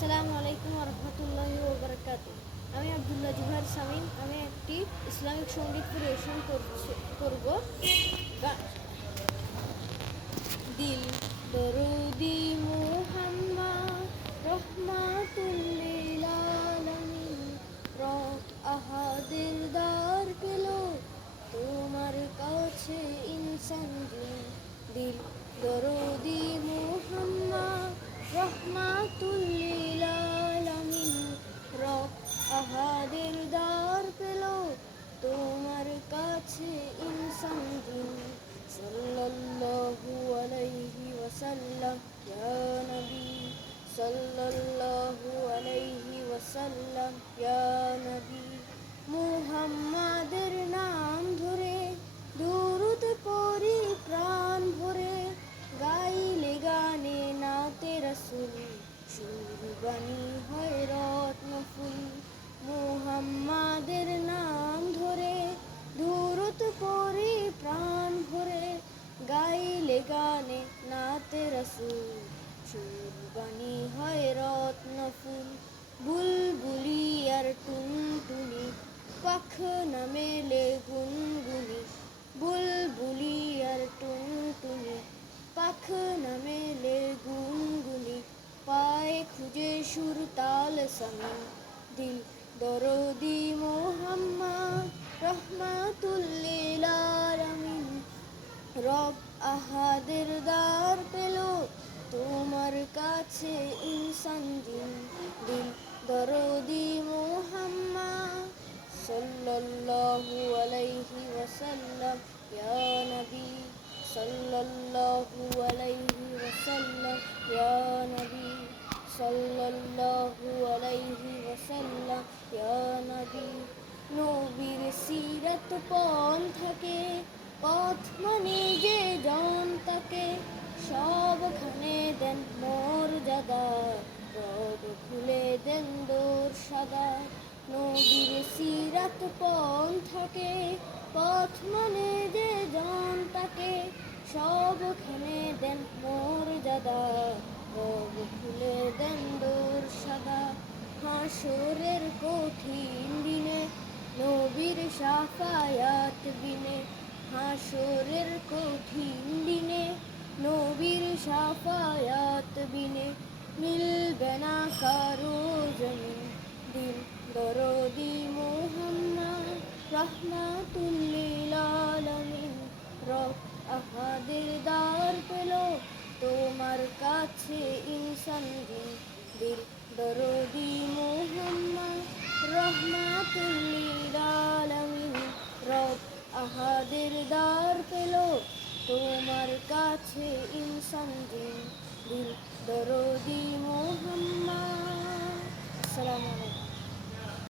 আসসালামু আলাইকুম রহমতুল্লাহি ওয়া বারাকাতুহু। আমি আব্দুল্লাহ জুবায়ের শামীম। আমি একটি ইসলামিক সঙ্গীত পরিবেশন করব। দিল দরুদি মুহাম্মদ রহমাতুল লিল আলামিন, রব আহাদের দার পেল তোমার কাছে ইনসান দিন। দিল দরুদি মুহাম্মদ রহমাতুল লিল আলামিন, রব আহাদের দার পেল তোমার কাছে ইনসান দিন। সাল্লাল্লাহু আলাইহি ওয়াসাল্লাম ইয়া নবী, সাল্লাল্লাহু আলাইহি ওয়াসাল্লাম ইয়া নবী। মুহাম্মাদের নাম ধরে দুরূদ পড়ি প্রাণ ভরে, গাইলে গানে নাতে রাসূল সুর বাণী হয় রত্নফুল। মুহাম্মাদের নাম ধরে দুরূদ পড়ি প্রাণ ভরে, গাইলে গানে নাতে রাসূল সুর বাণী হয় রত্নফুল। বুলবুলি আর টুনটুনি পাখ না মেলে গুনগুনি, বুলবুলি আর টুনটুনি পাখ না মেলে গুনগুনি, পায়ে খুঁজে সুর তাল সামিন। দিল দরদি মুহাম্মদ রহমাতুল লিল আলামিন, রব আহাদের দার পেল তোমার কাছে ইনসান দিন। দিল দরদি মুহাম্মদ সাল্লাল্লাহু আলাইহি ওয়াসাল্লাম ইয়া নবী, সাল্লাল্লাহু আলাইহি ওয়াসাল্লাম ইয়া নবী, সাল্লাল্লাহু আলাইহি ওয়াসাল্লাম ইয়া নবী। নবীর সিরাত পন্থাকে পথ মানে যে জন তাকে, সবখানে দেন মর্যাদা, রব খুলে দেন দোর সাদা। নবীর সিরাত পন্থাকে পথ মানে যে জন তাকে, সবখানে দেন মর্যাদা, রব খুলে দেন দোর সাদা। হাসরের কঠিন দিনে নবীর শাফায়াত বিনে, হাসরের কঠিন দিনে নবীর শাফায়াত বিনে, মিলবে না কারো জমিন। দিল দরদি মুহাম্মদ রহমাতুল লিল আলামিন, রব আহাদের দার পেল তোমার কাছে ইনসান দিন। দিল দরদি মুহাম্মদ রহমাতুল লিল আলামিন, রব আহাদের দার পেল তোমার কাছে ইনসান দিন। দিল দরদি মুহাম্মদ। আসসালামু আলাইকুম।